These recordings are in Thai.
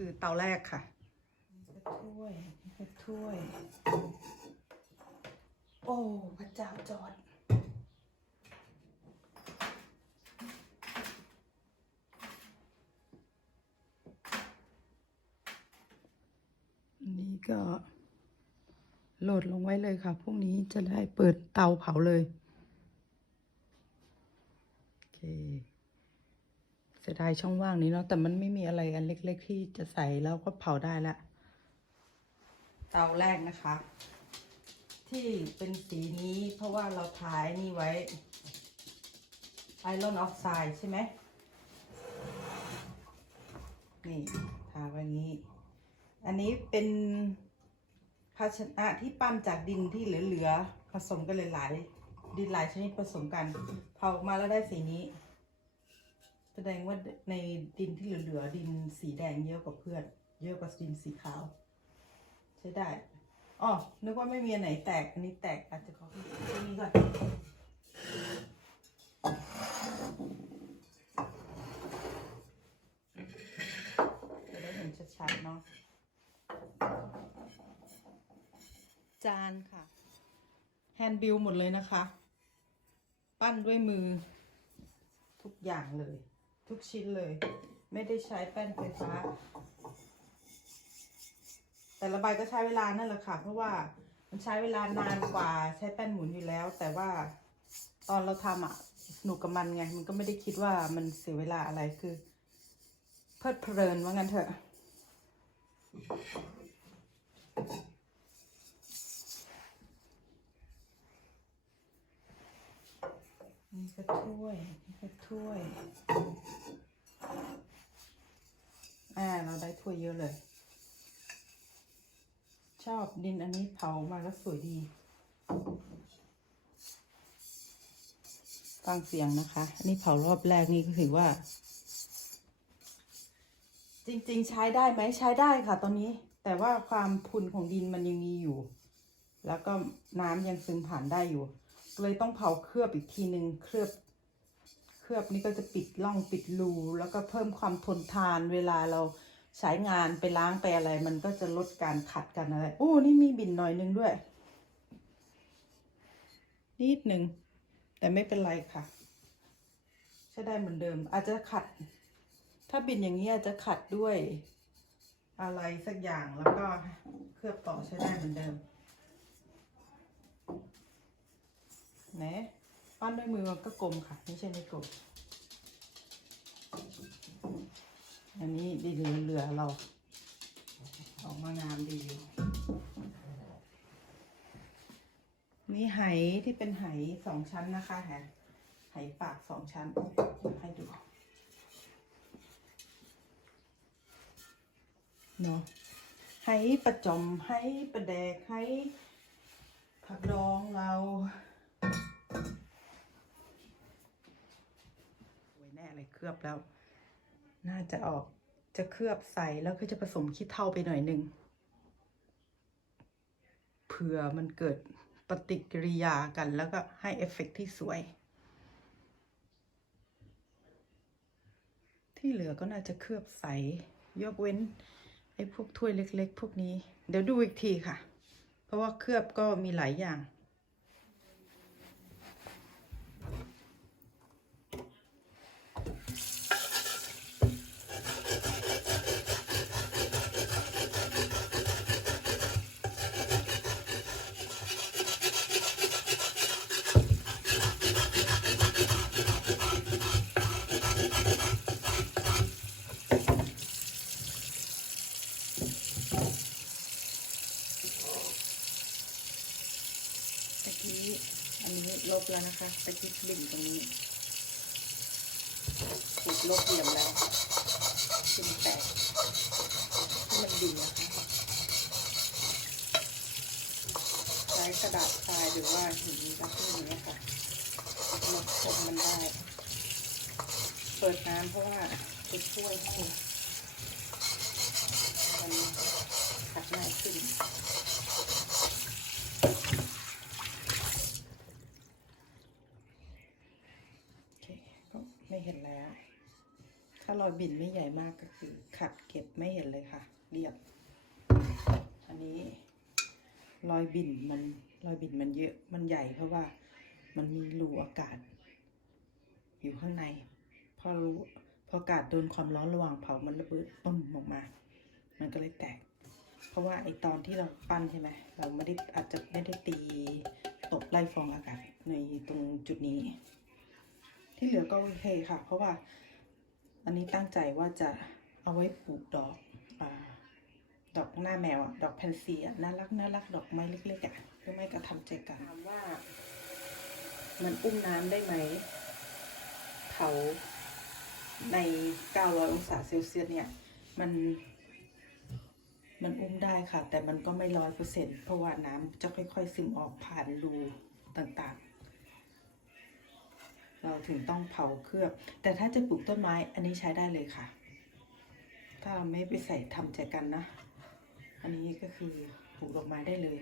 คือเตาแรกค่ะถ้วยถ้วย โอ้ พระเจ้าจอดอันนี้ก็โหลดลงไว้เลยค่ะ พรุ่งนี้จะได้เปิดเตาเผาเลย โอเค สียดายช่องว่างนี้เนาะแต่มันไม่มีอะไรอันเล็ก ๆ ที่จะใส่แล้วก็เผาได้ละ เตาแรกนะคะ ที่เป็นสีนี้เพราะว่าเราถ่ายนี่ไว้ไอรอนออกไซด์ใช่ไหมนี่ทาไว้งี้ อันนี้เป็นภาชนะที่ปั้นจากดินที่เหลือๆผสมกันหลายๆดินหลายชนิดผสมกันเผาออกมาแล้วได้สีนี้ แสดงว่าในดินที่เหลือๆดินสีแดงเยอะกว่าเพื่อน เยอะกว่าดินสีขาว ใช้ได้อ๋อนึกว่าไม่มีอันไหนแตก อันนี้แตกอาจจะขอที่นี้ก่อนจะได้เห็นชัดๆเนาะจานค่ะ แฮนด์บิลหมดเลยนะคะ ปั้นด้วยมือ ทุกอย่างเลย ทุกชิ้นเลย ไม่ได้ใช้แป้นไฟฟ้า แต่ละใบก็ใช้เวลานั่นแหละค่ะ เพราะว่ามันใช้เวลานานกว่าใช้แป้นหมุนอยู่แล้ว แต่ว่าตอนเราทำอะสนุกกับมันไง มันก็ไม่ได้คิดว่ามันเสียเวลาอะไรคือ เพลิดเพลินว่างั้นเถอะนี่ก็ถ้วยนี่ก็ถ้วย อ่า เราได้ถ้ว ยเยอะเลย ชอบดินอันนี้เผามาแล้วสวยดี ฟังเสียงนะคะ อันนี้เผารอบแรกนี่ก็ถือว่า จริงๆ ใช้ได้ไหมใช้ได้ค่ะตอนนี้ แต่ว่าความพุนของดินมันยังมีอยู่ แล้วก็น้ำยังซึมผ่านได้อยู่ เลยต้องเผาเคลือบอีกทีหนึ่งเคลือบเคลือบนี่ก็จะปิดร่องปิดรูแล้วก็เพิ่มความทนทานเวลาเรา ใช้งานไปล้างไปอะไร มันก็จะลดการขัดกันอะไรโอ้นี่มีบินหน่อยนึงด้วย นิดหนึ่งแต่ไม่เป็นไรค่ะใช้ได้เหมือนเดิม อาจจะขัด ถ้าบินอย่างนี้อาจจะขัดด้วยอะไรสักอย่างแล้วก็เคลือบต่อใช้ได้เหมือนเดิมไหนปั้นด้วยมือมันก็กลมค่ะ ไม่ใช่ไม่กลม อันนี้ดีเหลือเรา ออกมางามดีอยู่นี่ไหที่เป็นไหสองชั้นนะคะไหไหปากสองชั้นให้ดูเนาะไหประจอมไหประแดกไหผักดองเราไว้แน่เลยเคลือบแล้ว น่าจะออก จะเคลือบใส่แล้วก็จะผสมขี้เถ้าไปหน่อยหนึ่งเผื่อมันเกิดปฏิกิริยากันแล้วก็ให้เอฟเฟกต์ที่สวย ที่เหลือก็น่าจะเคลือบใส ยกเว้นไอ้พวกถ้วยเล็ก ๆ พวกนี้ เดี๋ยวดูอีกทีค่ะ เพราะว่าเคลือบก็มีหลายอย่าง ตะกี้อันนี้ลบแล้วนะคะตะกี้บิ่งตรงนี้ถูก ลบเหลี่ยมแล้วขึ้นแตกให้มันดีนะคะใช้กระดาษทรายหรือว่าหินกระเพื่อมนี้ค่ะลบคมมันได้ เปิดน้ำเพราะว่าจะช่วยให้มันขัดง่ายขึ้น โอเคก็ไม่เห็นแล้ว ถ้ารอย บินไม่ใหญ่มากก็คือ ขัดเก็บไม่เห็นเลยค่ะ เรียบ อันนี้รอยบินมันรอยบินมันเยอะมันใหญ่เพราะว่ามันมีรูอากาศ อยู่ข้างใน พอรู้พออากาศโดนความร้อนระหว่างเผามันระเบิดปุ้มออกมา มันก็เลยแตก เพราะว่าไอตอนที่เราปั้นใช่ไหมเราไม่ได้อาจจะไม่ได้ตีตบไล่ฟองอากาศในตรงจุดนี้ ที่เหลือก็โอเคค่ะ เพราะว่า อันนี้ตั้งใจว่าจะเอาไว้ปลูกดอกอดอกหน้าแมวดอกแพนซีอะน่ารักน่ารักดอกไม้เล็กๆอะเพื่อไม่กระทำใจกันถามว่า มันอุ้มน้ำได้ไหมเขาใน 900 องศาเซลเซียสเนี่ย มัน มันอุ้มได้ค่ะ แต่มันก็ไม่ร้อยเปอร์เซ็นเพราะว่าน้ำจะค่อย ๆ ซึมออกผ่านรูต่างๆ เราถึงต้องเผาเคลือบ แต่ถ้าจะปลูกต้นไม้อันนี้ใช้ได้เลยค่ะ ถ้าเราไม่ไปใส่ทำใจกันนะ อันนี้ก็คือปลูกดอกไม้ได้เลย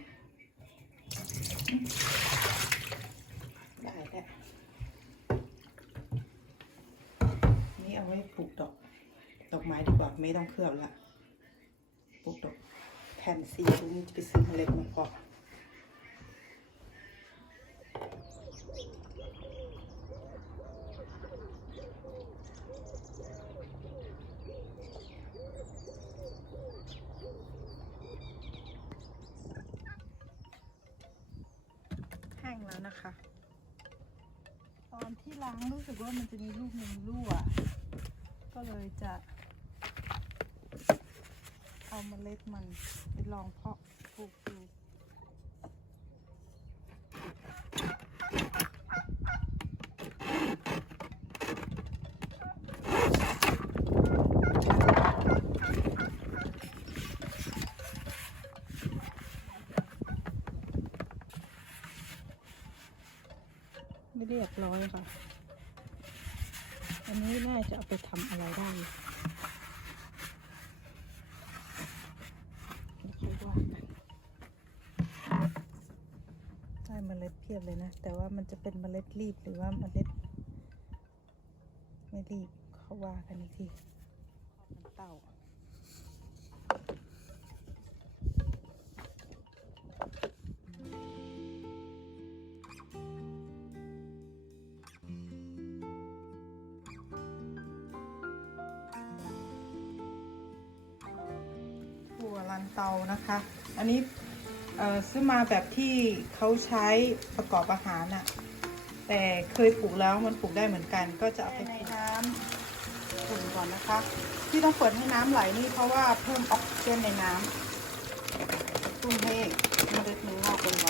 ได้แหละนี่เอาไว้ปลูกดอกดอกไม้ดีกว่าไม่ต้องเคลือบละปลูกดอกแผ่นซีพวกนี้จะไปซื้อเมล็ดมาเพาะ แล้วนะคะ ตอนที่ล้างรู้สึกว่ามันจะมีลูกหนึ่งรั่ว ก็เลยจะ เอาเมล็ดมันไปลองเพาะปลูกดู ไม่เรียบร้อยค่ะ อันนี้น่าจะเอาไปทำอะไรได้อยู่ไม่ค่อยว่ากันได้เมล็ดเพียบเลยนะ แต่ว่ามันจะเป็นเมล็ดรีบหรือว่าเมล็ด ไม่รีบเขาว่ากันอีกที เตานะคะ อันนี้เอ่อซื้อมาแบบที่เขาใช้ประกอบอาหารน่ะแต่เคยปลูกแล้วมันปลูกได้เหมือนกัน ก็จะเอาไปในน้ำอุ่นก่อนนะคะ ที่ต้องเปิดให้น้ำไหลนี่เพราะว่าเพิ่มออกซิเจนในน้ำตุ้มให้เมล็ดมันงอกไว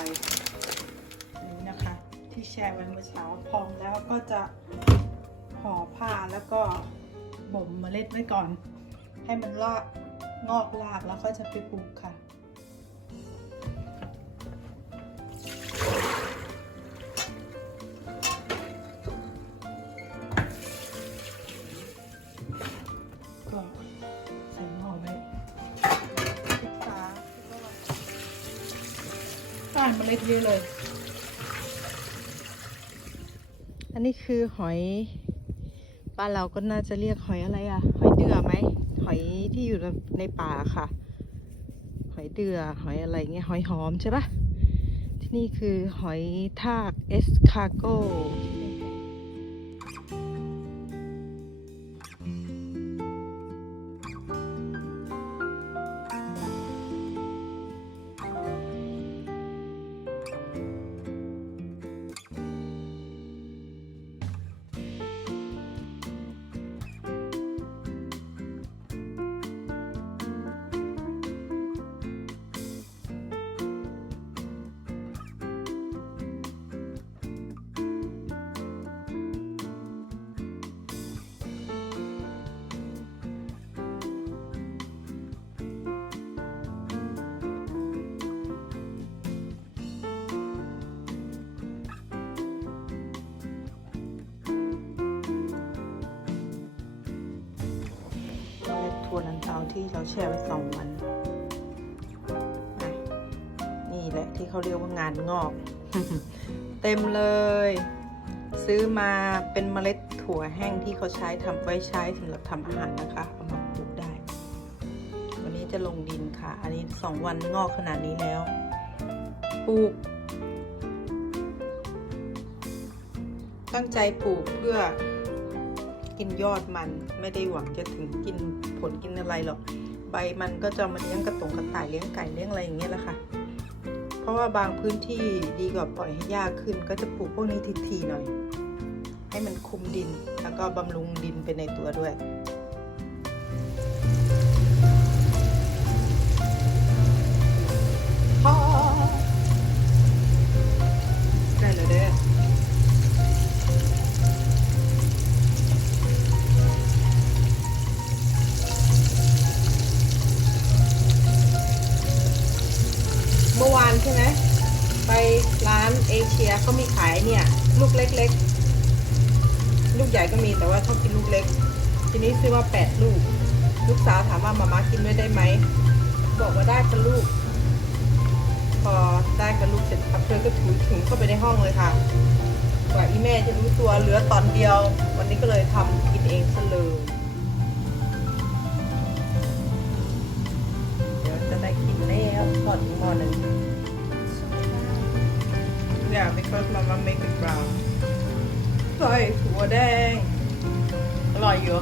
ๆนี่นะคะ ที่แช่ไว้เมื่อเช้าพองแล้วก็จะห่อผ้าแล้วก็บ่มเมล็ดไว้ก่อน ให้มันลอก งอกรากแล้วก็จะไปปลูกค่ะก็ใส่หม้อไว้ปิดฝาใส่เมล็ดเยอะเลย อันนี้คือหอยบ้านเราก็น่าจะเรียกหอยอะไรอะหอยเดือไหม หอยที่อยู่ในป่าค่ะ หอยเดือ หอยอะไรเงี้ย หอยหอมใช่ปะที่นี่คือหอยทากเอสคาโก ตัวลันเตาที่เราแช่ไว้สองวัน นี่แหละที่เขาเรียกว่างานงอก เต็มเลย ซื้อมาเป็นเมล็ดถั่วแห้งที่เขาใช้ทำไว้ใช้สำหรับทำอาหารนะคะ เอามาปลูกได้ วันนี้จะลงดินค่ะ อันนี้สองวันงอกขนาดนี้แล้ว ปลูก ตั้งใจปลูกเพื่อ กินยอดมันไม่ได้หวังจะถึงกินผลกินอะไรหรอกใบมันก็จะมาเลี้ยงกระตงกระต่ายเลี้ยงไก่เลี้ยงอะไรอย่างเงี้ยแหละค่ะ เพราะว่าบางพื้นที่ดีกว่าปล่อยให้หญ้าขึ้น ก็จะปลูกพวกนี้ทีๆหน่อย ให้มันคุมดินแล้วก็บำรุงดินไปในตัวด้วย เชียเขายเนี่ย ลูกเล็กๆ ลูกใหญ่ก็มีแต่ว่าชอบกินลูกเล็ก ทีนี้ซื้อมาแปดลูก ลูกสาวถามว่ามาม่ากินด้วยได้ไหม บอกว่าได้ค่ะลูก พอได้กับลูกเสร็จครับเธอก็ถือถุงเข้าไปในห้องเลยค่ะกว่าอีแม่จะรู้ตัวเหลือตอนเดียว วันนี้ก็เลยทำกินเองซะเลยเดี๋ยวจะได้กินแล้วทอดอีกหม้อหนึ่ง Yeah because mama make it brown ใส่ถั่วแดง อร่อยอยู่